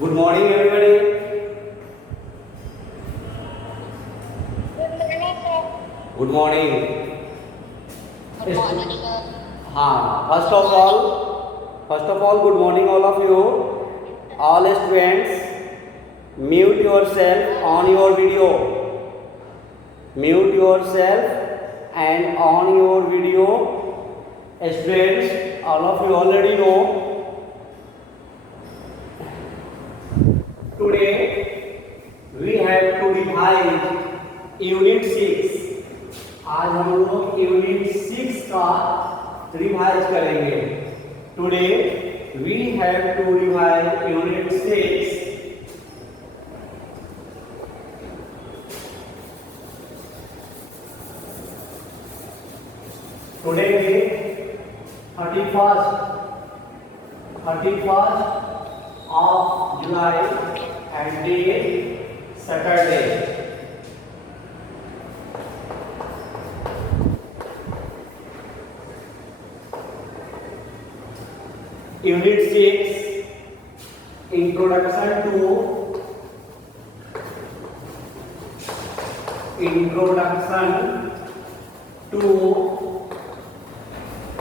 Good morning, everybody. Good morning, sir. Good morning. Good morning, sir. हाँ, first of all, good morning, all of you. All students, mute yourself on your video. Mute yourself and on your video. Students, all of you already know. Today we have to revise unit 6. आज हम लोग unit 6 का revise करेंगे. Today we have to revise unit 6. Today is 31st of July and day Saturday. Unit 6, Introduction to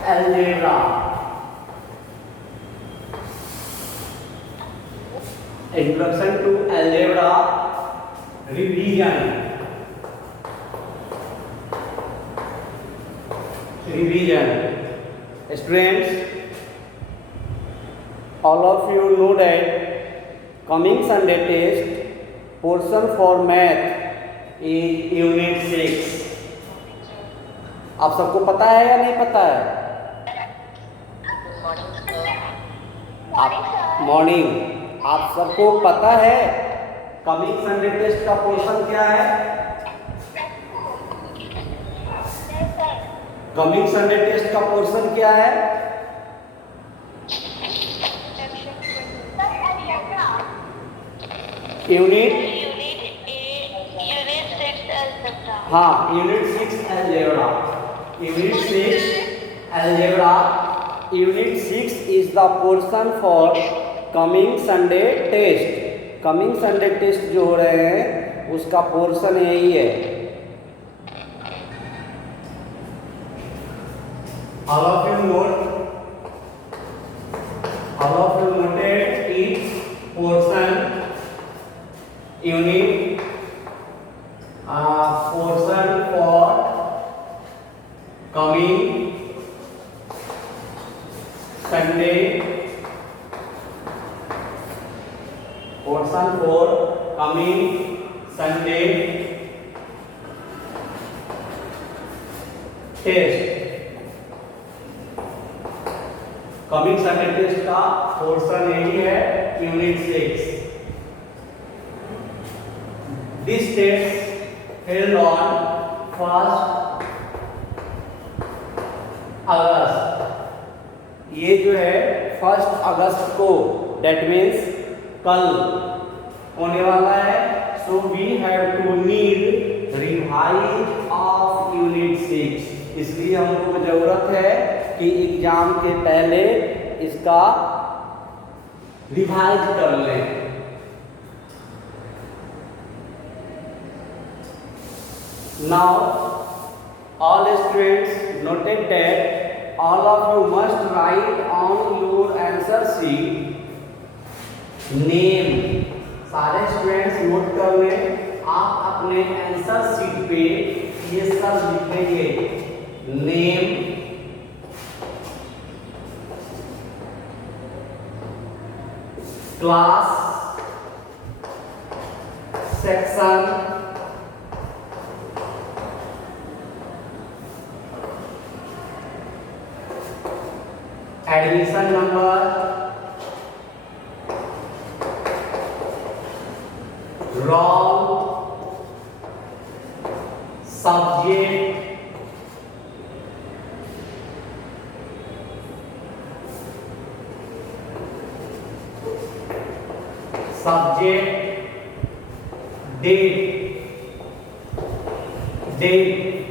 Algebra. Introduction to Algebra Revision. Students, all of you know that coming Sunday test portion for math is unit 6. आप सबको पता है या नहीं पता है? Morning. आप सबको पता है कमिंग संडे टेस्ट का पोर्शन क्या है? कमिंग संडे टेस्ट का पोर्शन क्या है? यूनिट 6 हाँ, unit 6 algebra. Unit 6 is the portion for coming Sunday test. Coming Sunday test जो हो रहे हैं उसका पोर्शन यही है. All of you noted each portion unit portion for coming Sunday, portion for coming Sunday test. Coming Sunday test का portion यही है unit 6. This test held on 1 August. ये जो है 1 अगस्त को, डेट मीन्स कल होने वाला है. So we have to need revise of unit 6. इसलिए हमको जरूरत है कि एग्जाम के पहले इसका रिवाइज कर लें. Now all students noted that all of you must write on your answer sheet name. सारे स्टूडेंट्स नोट कर लें. आप अपने आंसर शीट पे ये सब लिखेंगे. Name, class, section, admission number, roll, subject, date.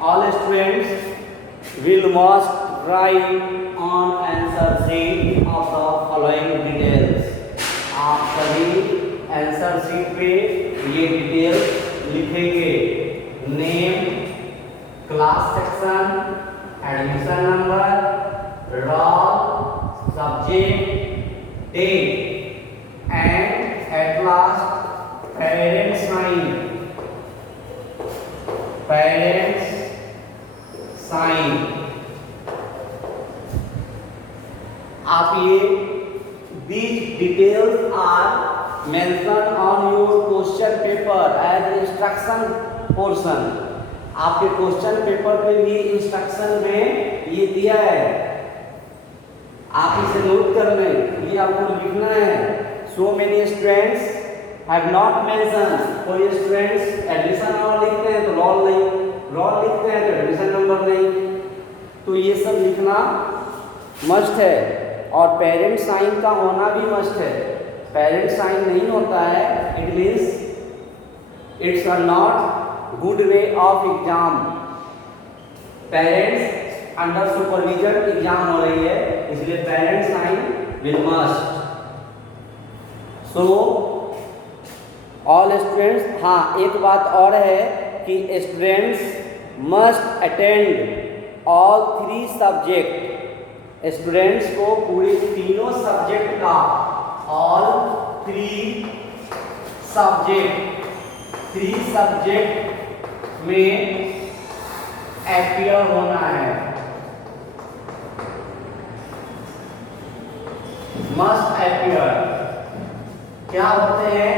All students will must write on answer sheet of the following details. आप सभी आंसर शीट पे ये डिटेल्स लिखेंगे। Name, class section, admission number, roll, subject, date and at last parents sign. Parents sign. आप ये these details are mentioned on your question paper as instruction portion। आपके question paper पे भी instruction में ये दिया है, आप इसे नोट कर लें, ये आपको लिखना है। So many students have not mentioned। कोई स्टूडेंट्स एडमिशन नंबर लिखते हैं तो रोल नहीं, रोल लिखते हैं तो एडमिशन नंबर नहीं, तो ये सब लिखना मस्ट है। और पेरेंट साइन का होना भी मस्ट है। पेरेंट साइन नहीं होता है, it means it's a not good way of exam. Parents under supervision exam हो रही है, इसलिए parent sign will must. So all students, हाँ एक बात और है कि students must attend all 3 subject. Students को पूरे तीनों सब्जेक्ट का, ऑल 3 सब्जेक्ट में अपीयर होना है। Must appear. क्या होते हैं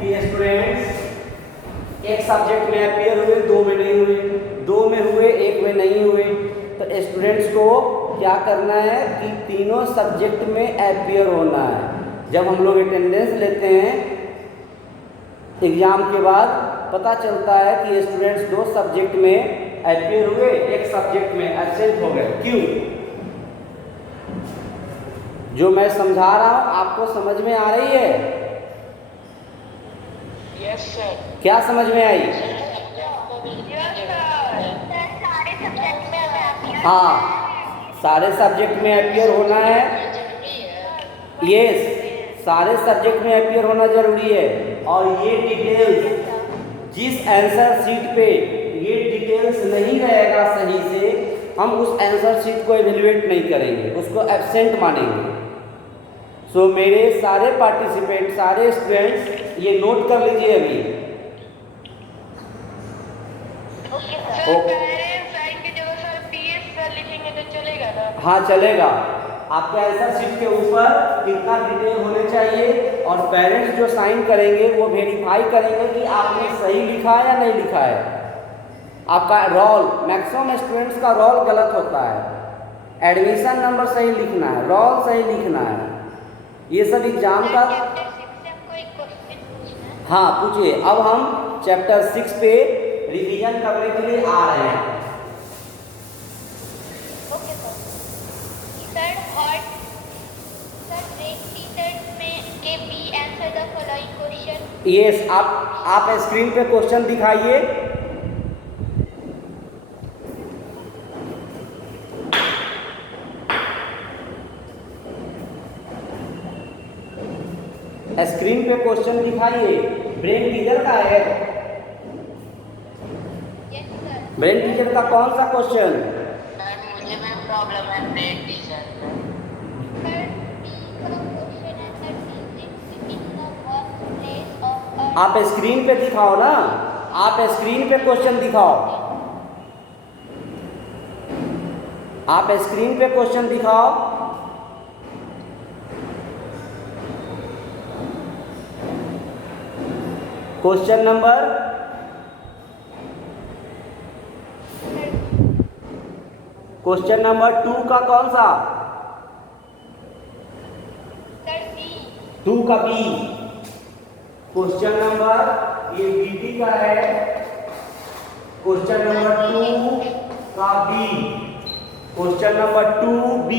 कि स्टूडेंट्स एक सब्जेक्ट में अपीयर हुए, 2 में नहीं हुए, 2 में हुए, 1 में नहीं हुए, तो स्टूडेंट्स को क्या करना है कि तीनों सब्जेक्ट में अपीयर होना है। जब हम लोग अटेंडेंस लेते हैं एग्जाम के बाद, पता चलता है कि स्टूडेंट्स 2 सब्जेक्ट में अपीयर हुए, एक सब्जेक्ट में एब्सेंट हो गए। क्यों? जो मैं समझा रहा हूं आपको समझ में आ रही है? Yes sir. क्या समझ में आई? हाँ, सारे सब्जेक्ट में अपीयर होना है। यस, सारे सब्जेक्ट में अपीयर होना जरूरी है। और ये डिटेल्स जिस आंसर शीट पे ये डिटेल्स नहीं रहेगा सही से, हम उस आंसर शीट को एवेल्युएट नहीं करेंगे, उसको एब्सेंट मानेंगे। सो मेरे सारे पार्टिसिपेंट, सारे स्टूडेंट्स ये नोट कर लीजिए अभी। हाँ चलेगा। आपके आंसर शीट के ऊपर कितना डिटेल होने चाहिए, और पेरेंट्स जो साइन करेंगे वो वेरीफाई करेंगे कि आपने सही लिखा है या नहीं लिखा है। आपका रोल, मैक्सिमम स्टूडेंट्स का रोल गलत होता है। एडमिशन नंबर सही लिखना है, रोल सही लिखना है, ये सब एग्जाम का। हाँ पूछिए। अब हम चैप्टर 6 पे रिवीजन करने के लिए आ रहे हैं। यस, आप स्क्रीन पे क्वेश्चन दिखाइए। स्क्रीन पे क्वेश्चन दिखाइए। ब्रेन टीचर का है? ब्रेन टीचर का कौन सा क्वेश्चन? मुझे भी प्रॉब्लम है ब्रेन टीचर। आप स्क्रीन पे दिखाओ ना, आप स्क्रीन पे क्वेश्चन दिखाओ, आप स्क्रीन पे क्वेश्चन दिखाओ। क्वेश्चन नंबर क्वेश्चन नंबर 2 का कौन सा? 2 का बी। क्वेश्चन नंबर ये बीटी का है, क्वेश्चन नंबर 2 का B. Question number 2B,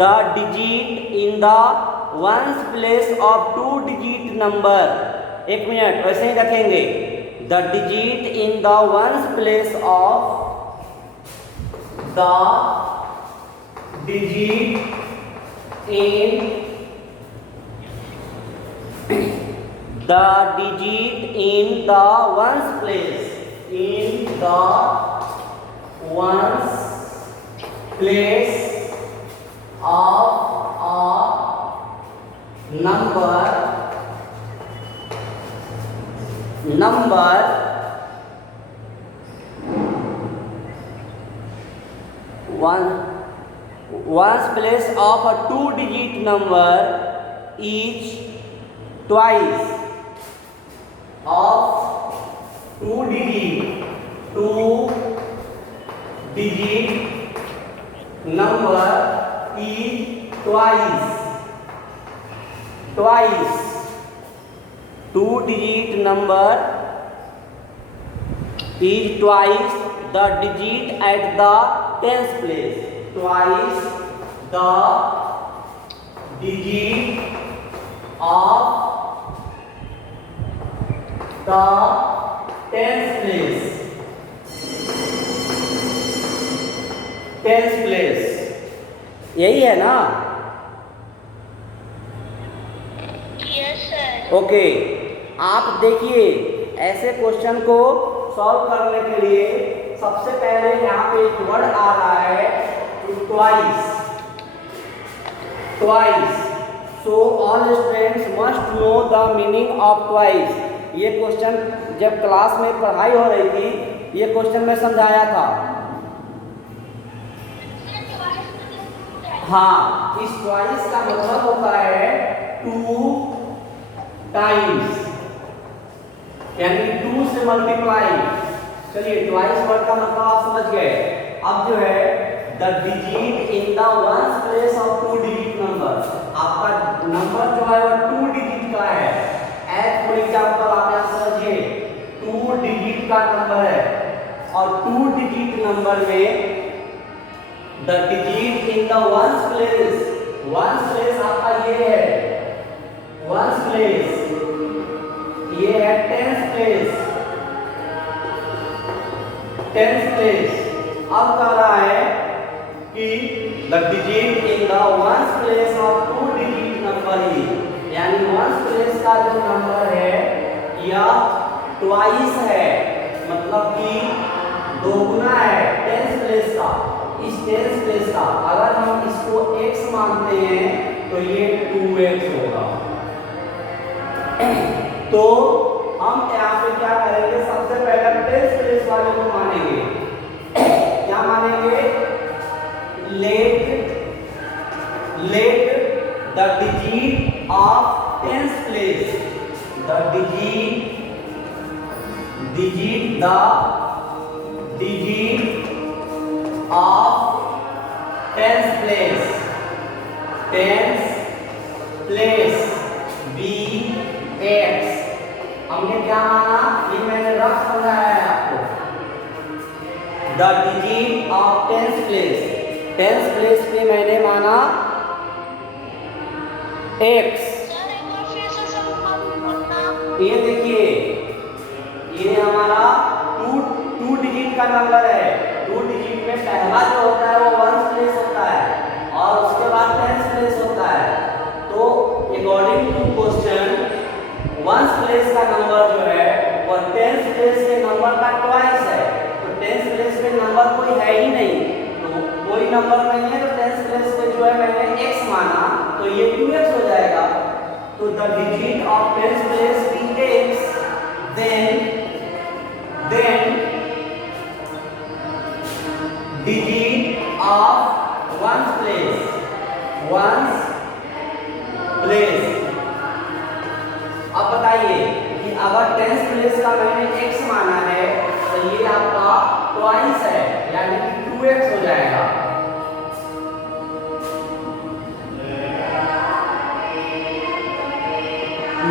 the digit in the ones place of 2 digit number. 1 minute वैसे ही रखेंगे। The digit in the ones place of the digit in the digit in the ones place, in the ones place of a number ones place of a two-digit number is twice of two-digit number is twice two-digit number is twice the digit at the tens place, twice the digit of the tens place, यही है ना? Yes sir. Okay, आप देखिए ऐसे question को solve करने के लिए सबसे पहले यहाँ पे एक वर्ड आ रहा है twice. So all students must know the meaning of twice. ये क्वेश्चन जब क्लास में पढ़ाई हो रही थी, ये क्वेश्चन मैं समझाया था। हाँ, इस ट्वाइस का मतलब होता है टू टाइम्स, यानी टू से मल्टीप्लाई। चलिए, ट्वाइस वर्ड का मतलब आप समझ गए। अब जो है the digit in the ones place of two digit number, आपका नंबर जो है वो टू डिजिट का है। एज फॉर एग्जांपल आप यहाँ समझिए, टू डिजिट का नंबर है और टू डिजिट नंबर में the digit in the ones place आपका ये है वंस प्लेस, ये है टेंस प्लेस। अब कह रहा है कि the digit in the ones place of two digit number ही, यानी वंस प्लेस का जो नंबर है यह ट्वाइस है, मतलब कि दोगुना है टेंस प्लेस का। इस टेंस प्लेस का अगर हम इसको x मानते हैं तो ये 2x होगा। तो हम यहाँ पे क्या करेंगे, सबसे पहले टेंस प्लेस वाले को मानेंगे। क्या मानेंगे? Let the digit of tens place, the digit of tens place bx। हमने क्या माना, ये मैंने रफ समझाया है आपको। The digit of tens place पे मैंने माना x। ये देखिए, ये हमारा टू डिजिट का नंबर है। टू डिजिट में पहला जो होता है वो वंस प्लेस होता है और उसके बाद टेंस प्लेस होता है। तो according to question ones place का नंबर जो है वो टेंस प्लेस के नंबर का ट्वाइस है। तो टेंस प्लेस में नंबर कोई है ही नहीं, तो कोई नंबर नहीं है, तो टेंस प्लेस पे जो है मैंने x माना तो ये 2x हो जाएगा। तो the digit of tens place B x, then digit of ones place। अब बताइए कि अगर टेंस प्लेस का मैंने x माना है तो ये आपका ट्वाइस है, यानी कि 2x हो जाएगा।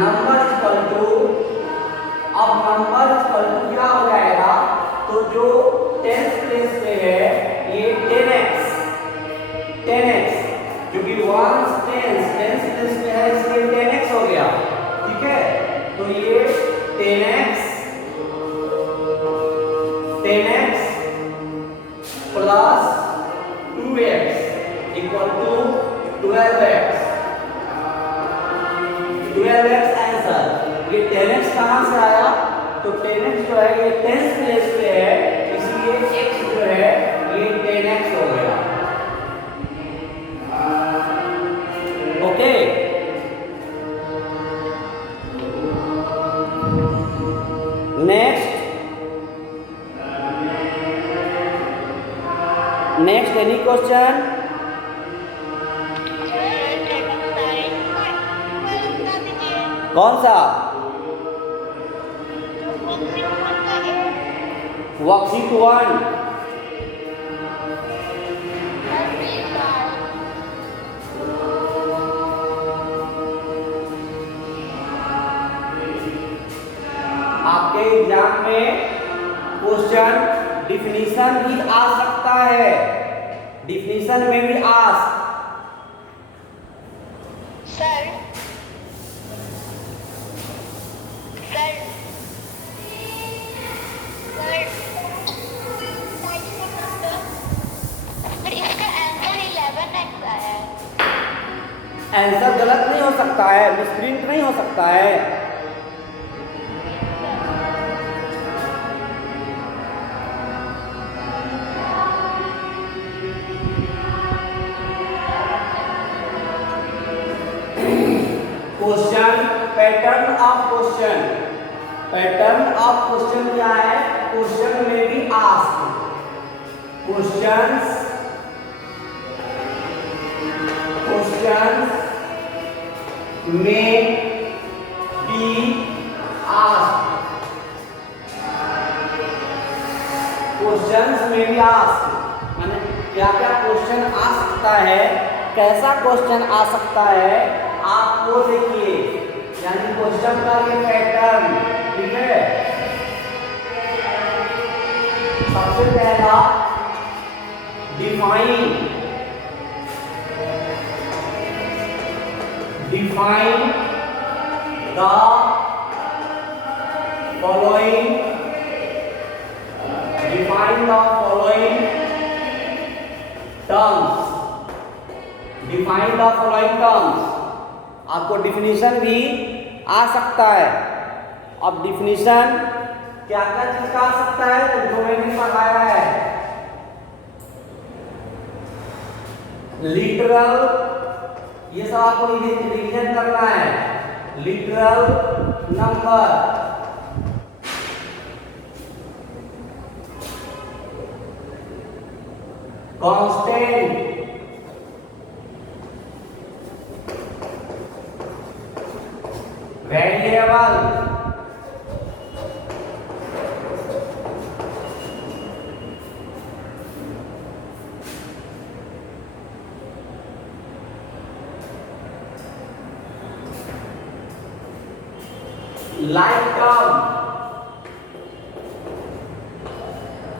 नंबर इक्वल टू क्या हो जाएगा, तो जो टेंस प्लेस पे है ये 10x, क्योंकि वंस टेंस प्लेस पे है इसलिए 10x हो गया। ठीक है, तो ये 10x plus 2x equal to 12x ये 10x कहाँ से आया? तो 10x जो है ये 10th प्लेस पे है, इसलिए x जो है ये 10x हो गया। Okay, next any question? कौन सा? वर्कशीट 1। आपके एग्जाम में क्वेश्चन डिफिनीशन भी आ सकता है, डिफिनीशन में भी आस्क। सर इसका आंसर 11x आया है। आंसर गलत नहीं हो सकता है, मिसप्रिंट नहीं हो सकता है। Question, pattern of question, pattern of question क्या है? क्वेश्चन में भी आस्क, क्वेश्चंस में भी आस्क, क्वेश्चंस में भी आस्क माने क्या क्या क्वेश्चन आ सकता है, कैसा क्वेश्चन आ सकता है, आप वो देखिए, यानी क्वेश्चन का ये पैटर्न। ठीक है, सबसे पहला define the following, define the following terms, define the following terms. आपको डिफिनीशन भी आ सकता है। अब डिफिनीशन क्या क्या चीज का आ सकता है, तो जो मैंने पढ़ाया है, लिटरल, ये सब आपको रिवीजन करना है। Literal number, constant, variable, like term,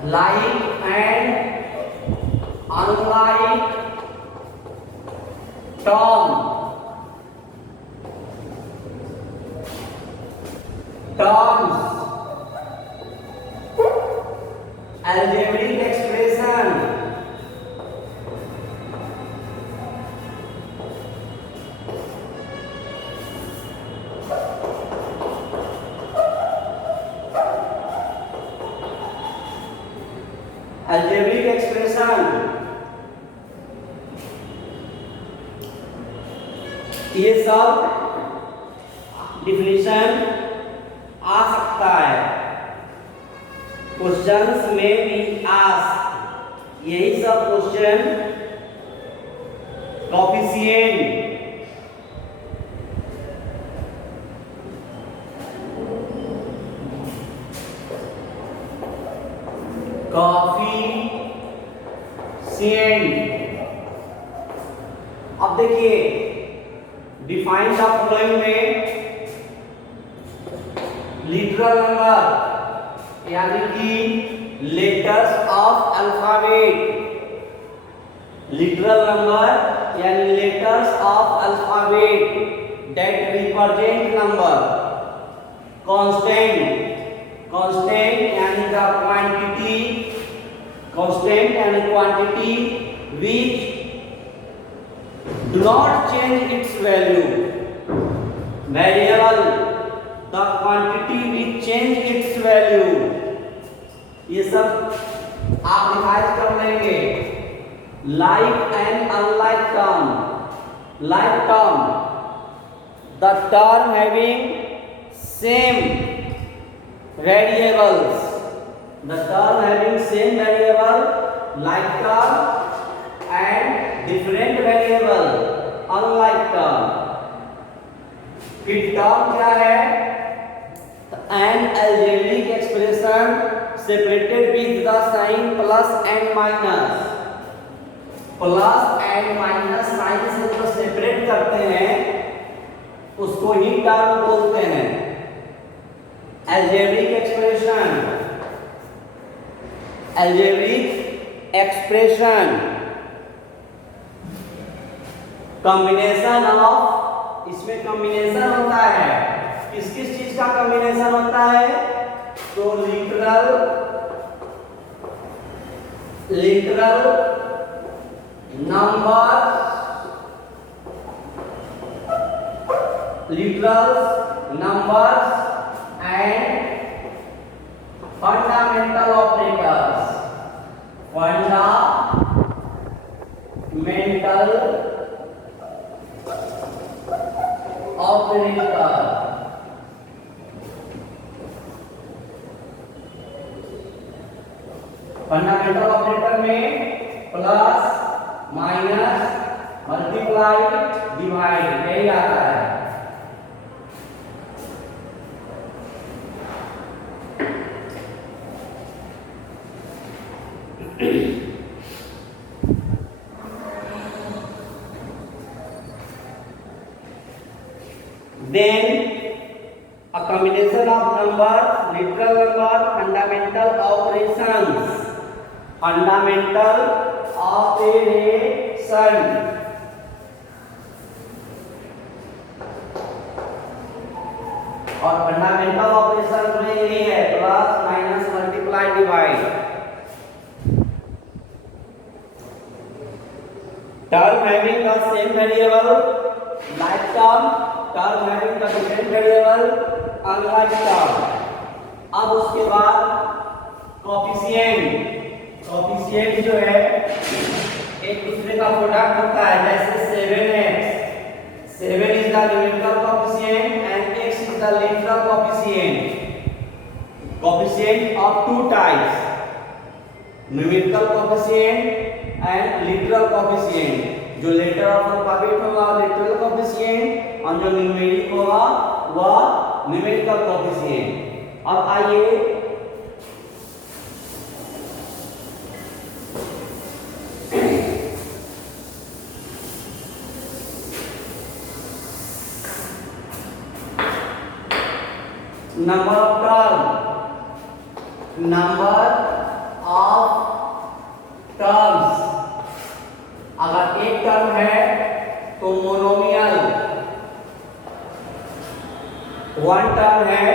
like and unlike term, terms, algebraic expression, algebraic expression, ये सब डिफिनीशन आ सकता है। क्वेश्चंस में भी आस्क, यही सब क्वेश्चन कोफिशिएंट, कोफिशिएंट। अब देखिए, डिफाइन द फॉलोइंग में लिटरल नंबर यानी कि letters of alphabet, literal number यानी letters of alphabet that represent number, constant, constant यानी द क्वांटिटी, कांस्टेंट यानी quantity which do not change its value, variable the quantity which change its value. ये सब आप revise कर लेंगे। Like and unlike term, like term, the term having same variables, the term having same variable, like term, and different variable, unlike term. फिर term क्या है? An algebraic expression separated with the sign plus and minus, plus and minus sign से जो separate करते हैं उसको ही term बोलते हैं। Algebraic expression, algebraic expression combination of, इसमें कॉम्बिनेशन होता है। किस किस चीज का कॉम्बिनेशन होता है? तो literal number, and fundamental operators, fundamental operator. Fundamental operator में प्लस, माइनस, मल्टीप्लाई, डिवाइड यही आता है। Then a combination of numbers, literal number, fundamental operations, fundamental operation, और फंडामेंटल ऑपरेशन में ये है plus, minus, multiply, divide. Term having the same variable, like term, term having the different variable, unlike term. अब उसके बाद coefficient, coefficient जो है एक दूसरे का प्रोडक्ट होता है। जैसे 7x, 7 is the numerical coefficient and x is the literal coefficient. Coefficient of two types, numerical coefficient and literal coefficient. जो लेटर ऑफ अल्फाबेट होगा लिटरल कोएफिशिएंट और जो न्यूमेरिक होगा वह न्यूमेरिकल कोएफिशिएंट। अब आइए number of term, number of terms. अगर एक टर्म है तो मोनोमियल, वन टर्म है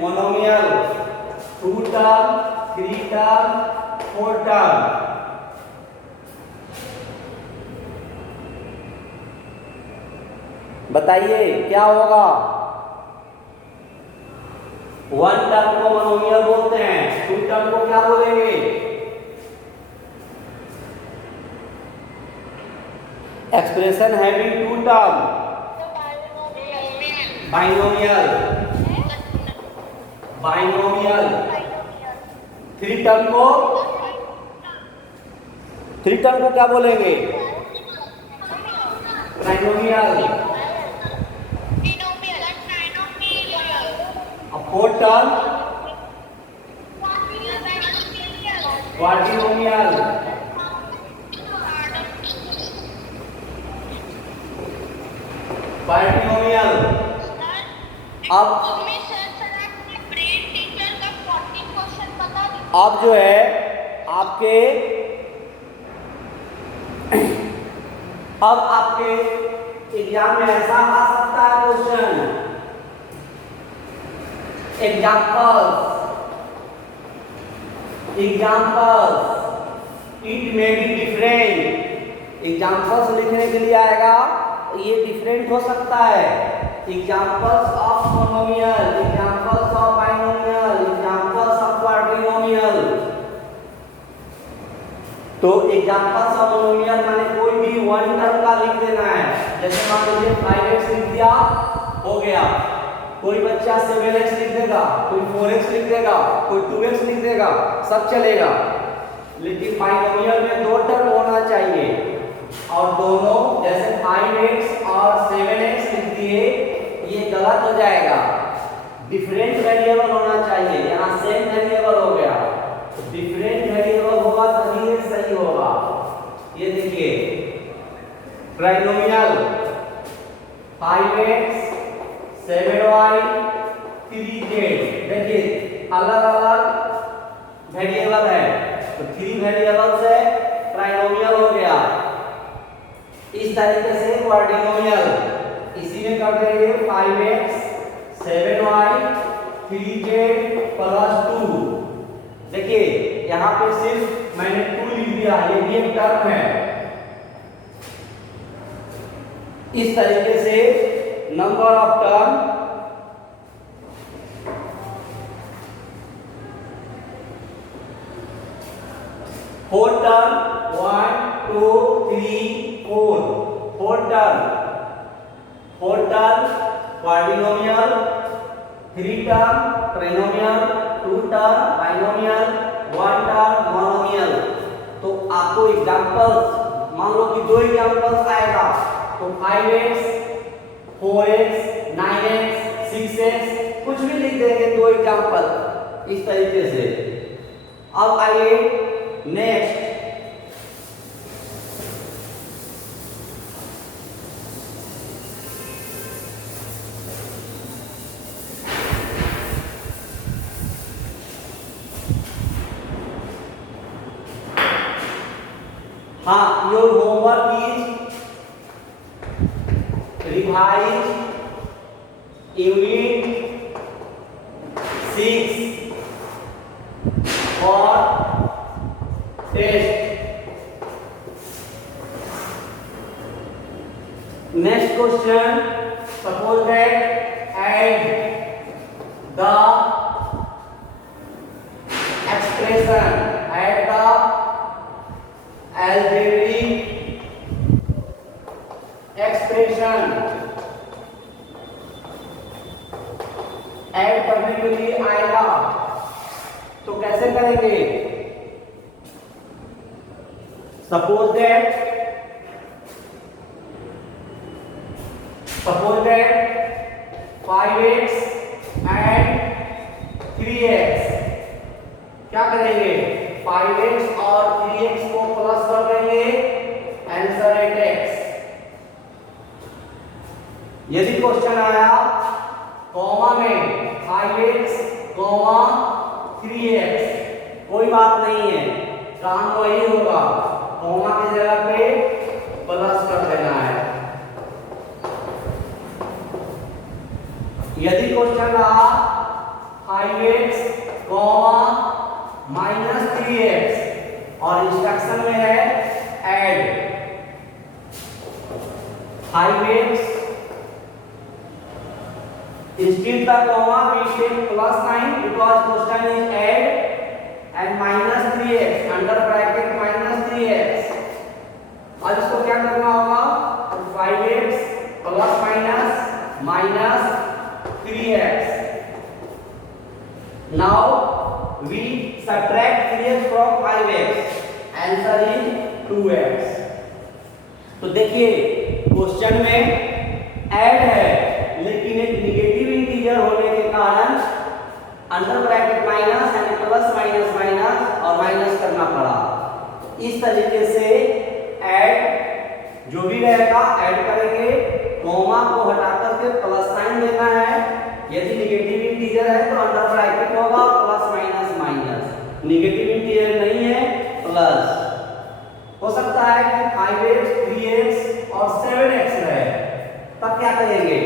monomial, two term, three term, four term. बताइए क्या होगा? वन टर्म को मोनोमियल बोलते हैं, टू टर्म को क्या बोलेंगे? Expression having two term, binomial, binomial. Three term को क्या बोलेंगे? ट्राइनोमियल। अब फोर टर्म क्वाड्रिनोमियल। बाइनोमियल। अब जो है आपके एग्जाम में ऐसा आ सकता है question, examples it may be different. Examples लिखने के लिए आएगा, ये डिफरेंट हो सकता है। Examples of monomial, examples of binomial, examples of quadrinomial. तो एग्जांपल्स ऑफ मोनोमियल माने कोई भी वन टर्म का लिख देना है। जैसे मान लीजिए 5x लिख दिया, हो गया। कोई बच्चा 7x लिख देगा, कोई 4x लिख देगा, कोई 2x लिख देगा, सब चलेगा। लेकिन बाइनोमियल में दो टर्म होना चाहिए और दोनों, जैसे 5x और 7x लिख दिए, ये गलत हो जाएगा। डिफरेंट वेरिएबल होना चाहिए, यहाँ सेम वेरिएबल हो गया। डिफरेंट वेरिएबल होगा तभी ये सही होगा। ये देखिए ट्राइनोमियल 5x 7y 3z, देखिए अलग अलग वेरिएबल है, तो 3 वेरिएबल से ट्राइनोमियल हो गया। इस तरीके से क्वाड्रिनोमियल इसी में कर देंगे 5x 7y 3z प्लस 2। देखिए यहाँ पे सिर्फ मैंने 2 लिख दिया, ये भी एक टर्म है। इस तरीके से number of term four term 1 2 3 4 term quadrinomial, 3 term trinomial, 2 term binomial, 1 term monomial. तो आपको एग्जांपल्स मान लो कि 2 एग्जांपल्स आएगा, तो 5x 4x 9x 6x कुछ भी लिख देंगे, 2 एग्जांपल इस तरीके से। अब आइए नेक्स्ट, हाँ, your homework is revise unit 6 और test. Next question, suppose that add the expression, add the algebraic expression, add करने के लिए आएगा, तो कैसे करेंगे? Suppose that 5x and 3x, क्या करेंगे? 5x और 3x को प्लस कर देंगे, आंसर है x। यदि क्वेश्चन आया कॉमा में 5x, 3x, कोई बात नहीं है, काम वही होगा, कॉमा की जगह पे प्लस कर देना है। यदि क्वेश्चन रहा 5x, -3x और इंस्ट्रक्शन में है add 5x, instead the comma we take plus sign because question is add and -3x under bracket -3x। अब इसको क्या करना होगा? 5x plus minus -3x। Now we subtract 3x from 5x, answer is 2x। तो देखिए question में add है, लेकिन एक निगेटिव इंटीजर होने के कारण अंडर ब्रैकेट माइनस यानी प्लस माइनस माइनस और माइनस करना पड़ा। इस तरीके से ऐड जो भी रहेगा ऐड करेंगे, कॉमा को हटा करके प्लस साइन देना है। यदि निगेटिव इंटीजर है तो अंडर ब्रैकेट होगा plus minus minus, negative integer नहीं है प्लस। हो सकता है कि 5x 3x और 7x रहे, तब क्या करेंगे?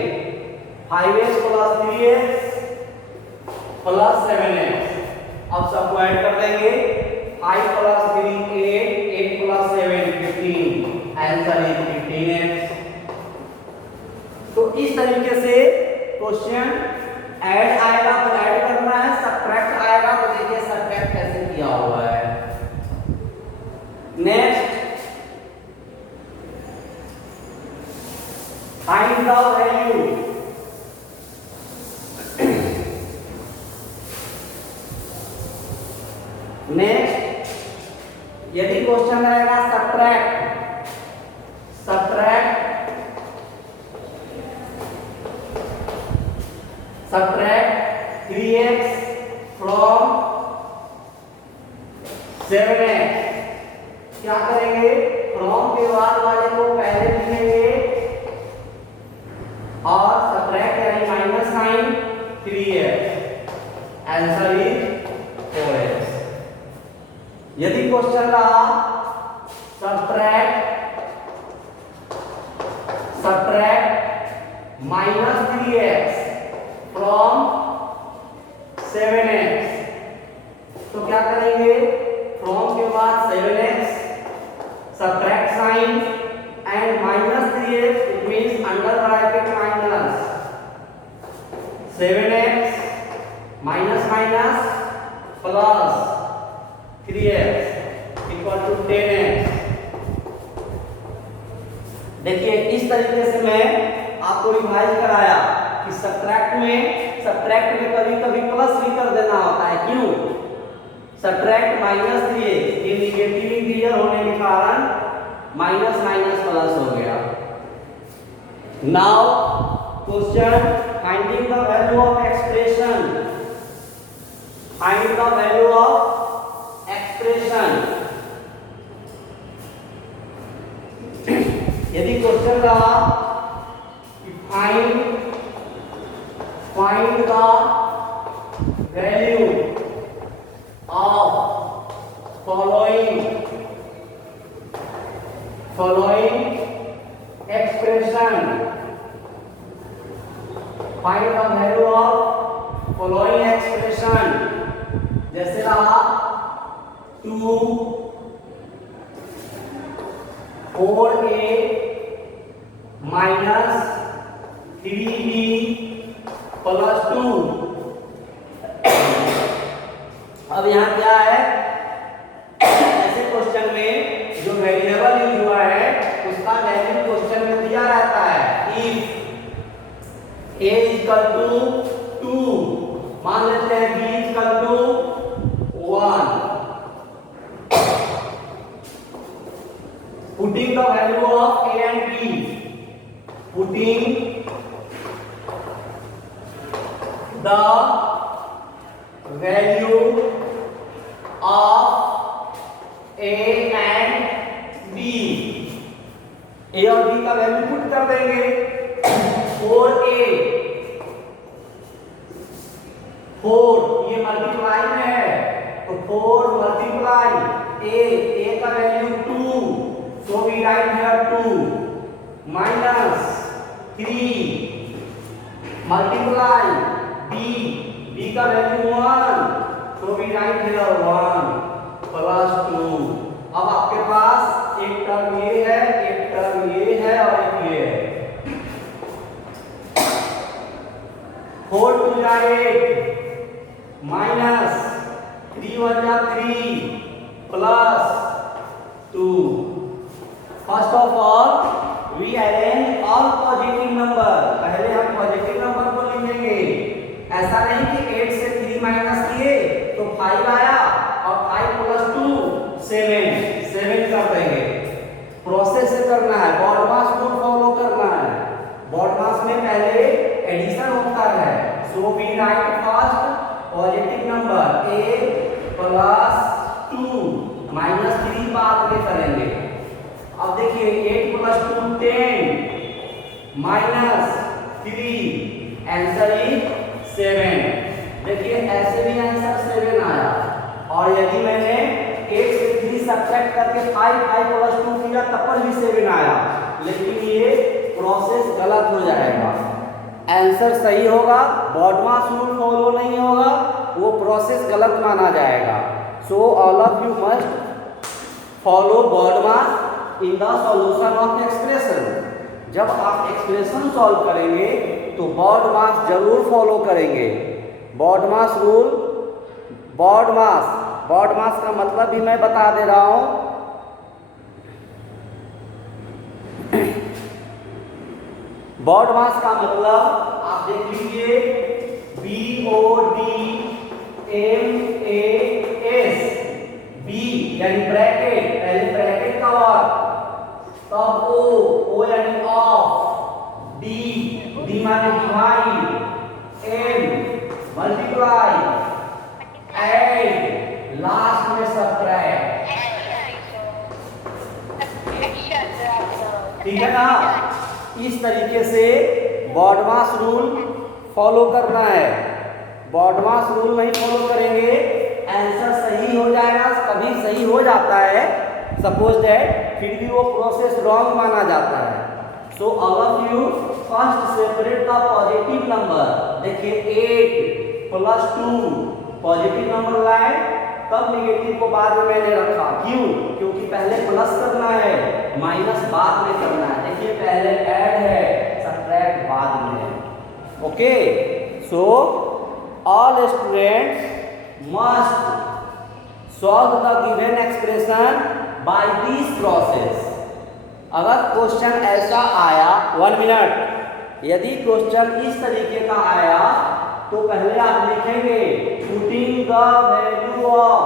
5x plus 3x plus 7x, अब सबको ऐड कर देंगे। 5 plus 3 8, 8 plus 7 15, answer is 15x। तो इस तरीके से क्वेश्चन ऐड आएगा तो ऐड करना है, सब्ट्रैक्ट आएगा तो देखिए सब्ट्रैक्ट कैसे किया हुआ है। Next, find the value. Next, यदि क्वेश्चन रहेगा subtract, subtract 3x from 7x, क्या करेंगे, फ्रॉम के बाद वाले को पहले लिखेंगे और सब्ट्रैक्ट यानी minus sign 3x, answer is 4x। यदि क्वेश्चन रहा subtract minus 3x from 7x, तो क्या करेंगे, फ्रॉम के बाद 7x, subtract sign and minus 3x, it means under bracket minus 7x minus minus plus 3x equal to 10x। देखिए इस तरीके से मैं आपको रिवाइज कराया कि सब्ट्रैक्ट में कभी कभी प्लस भी कर देना होता है। क्यों, सब्ट्रैक्ट माइनस 3x, ये निगेटिव इंटीजर होने के कारण माइनस माइनस प्लस हो गया। Now question, finding the value of expression, find the value of expression. यदि क्वेश्चन रहा find the value of following expression, find the value of following expression, जैसे रहा 2 4a माइनस 3b प्लस 2। अब यहाँ क्या है, ऐसे क्वेश्चन में जो वेरिएबल यूज हुआ है उसका वैल्यू क्वेश्चन में दिया रहता है। इफ a इक्वल टू 2, मान लेते हैं b equal to 1, putting the value of a and b, putting the value of a and b, a और b का वैल्यू पुट कर देंगे। 4a 4 ये मल्टीप्लाई में है तो 4 मल्टीप्लाई a का value 2, so we write here 2 minus 3 multiply b का value 1, so we write here 1 plus 2। अब आपके पास एक टर्म ये है, एक टर्म ये है और एक ये है। 4 2 जा 8 माइनस 3 1 जा 3 plus 2। First of all we arrange all positive number, पहले हम पॉजिटिव नंबर को लिखेंगे। ऐसा नहीं कि 8 से 3 माइनस किए तो 5 आया और 5 प्लस 2 7 कर देंगे। प्रोसेस से करना है, बॉडमास रूल फॉलो करना है। बॉडमास में पहले एडिशन होता है, so we write first positive number a plus 2 minus 3 बाद में करेंगे। अब देखिए 8 प्लस 2 10 माइनस 3, आंसर इज 7। देखिए ऐसे भी आंसर 7 आया। और यदि मैंने 8 से 3 सब्ट्रैक्ट करके 5 प्लस 2 किया तब पर भी 7 आया, लेकिन ये प्रोसेस गलत हो जाएगा। आंसर सही होगा, बॉडमास रूल फॉलो नहीं होगा, वो प्रोसेस गलत माना जाएगा। So all of you must follow BODMAS in the solution of expression. जब आप एक्सप्रेशन सॉल्व करेंगे तो बॉडमास जरूर फॉलो करेंगे। बॉडमास रूल, बॉडमास का मतलब भी मैं बता दे रहा हूं। बॉडमास का मतलब आप देख लीजिए, BODMAS, बी यानी ब्रैकेट, पहले ब्रैकेट का वर्ड, तब O यानी ऑफ, D माने divide, M multiply, add, last में सबट्रैक्ट। ठीक है ना? इस तरीके से बॉडमास रूल फॉलो करना है। बॉडमास रूल नहीं फॉलो करेंगे आंसर सही हो जाएगा, कभी सही हो जाता है सपोज दैट, फिर भी वो प्रोसेस रॉन्ग माना जाता है। So all of you first separate the positive number. देखिए 8 + 2 पॉजिटिव नंबर लाए, तब निगेटिव को बाद में मैंने रखा। क्यों? क्योंकि पहले प्लस करना है, माइनस बाद में करना है। देखिए पहले ऐड है, सबट्रैक्ट बाद में है। Okay, so all students must solve the given expression by this process. अगर क्वेश्चन ऐसा आया, 1 मिनट, यदि क्वेश्चन इस तरीके का आया तो पहले आप लिखेंगे पुटिंग द वैल्यू ऑफ।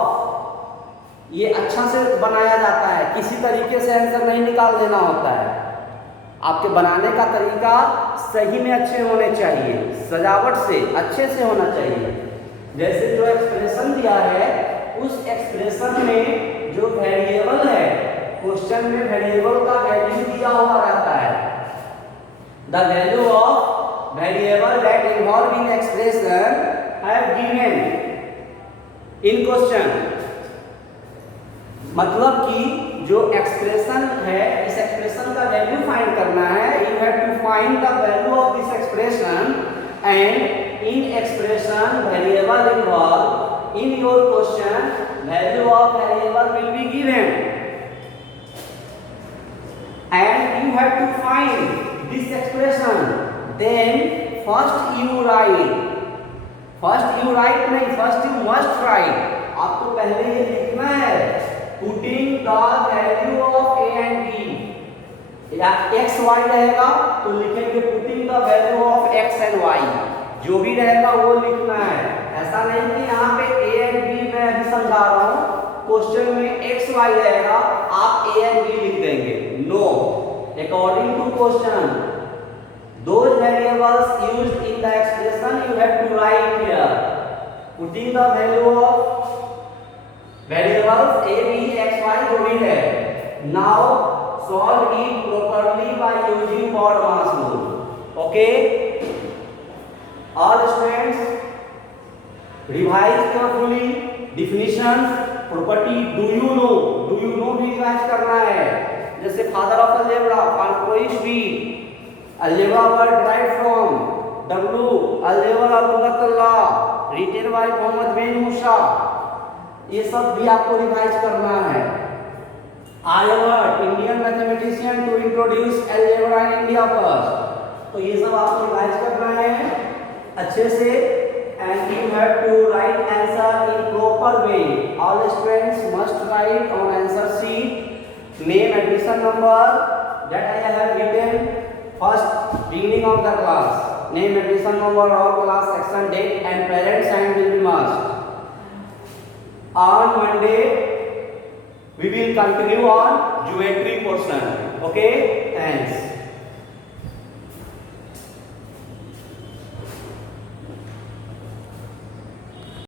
ये अच्छा से बनाया जाता है, किसी तरीके से आंसर नहीं निकाल देना होता है। आपके बनाने का तरीका सही में अच्छे होने चाहिए, सजावट से अच्छे से होना चाहिए। जैसे जो एक्सप्रेशन दिया है उस एक्सप्रेशन में जो वेरिएबल है, क्वेश्चन में वेरिएबल का वैल्यू दिया हुआ रहता है। The value of variable that involve in expression have given in question. मतलब कि जो एक्सप्रेशन है, इस एक्सप्रेशन का वैल्यू फाइंड करना है। You have to find the value of this expression and in expression variable involve in your question, value of variable will be given and you have to find this expression. Then first you write नहीं, first you must write। आपको पहले ये लिखना है putting the value of a and b। या x y रहेगा तो लिखेंगे putting the value of x and y। जो भी रहेगा वो लिखना है। ऐसा नहीं कि यहाँ पे a and b मैं अभी समझा रहा हूँ, क्वेश्चन में x y रहेगा, आप a and b लिख देंगे। No, according to question, those variables used in the expression you have to write here, putting the value of variables a b x y जो भी है। Now solve it properly by using Brodman's rule. Okay, all students revise carefully definitions, property do you know भी revise करना है। जैसे father of algebra, कोई भी algebra word right from W algebra लुगतुल्लाह written by Mohammad bin Musa, ये सब भी आपको रिवाइज करना है। Aryabhata Indian mathematician to introduce algebra in India first, तो ये सब आपको रिवाइज करना है अच्छे से। And you have to write answer in proper way. All students must write on answer sheet name, admission number that I have written first beginning of the class. Name, admission number, of class, section, date and parent sign will be must. On Monday we will continue on geometry portion. Okay, thanks.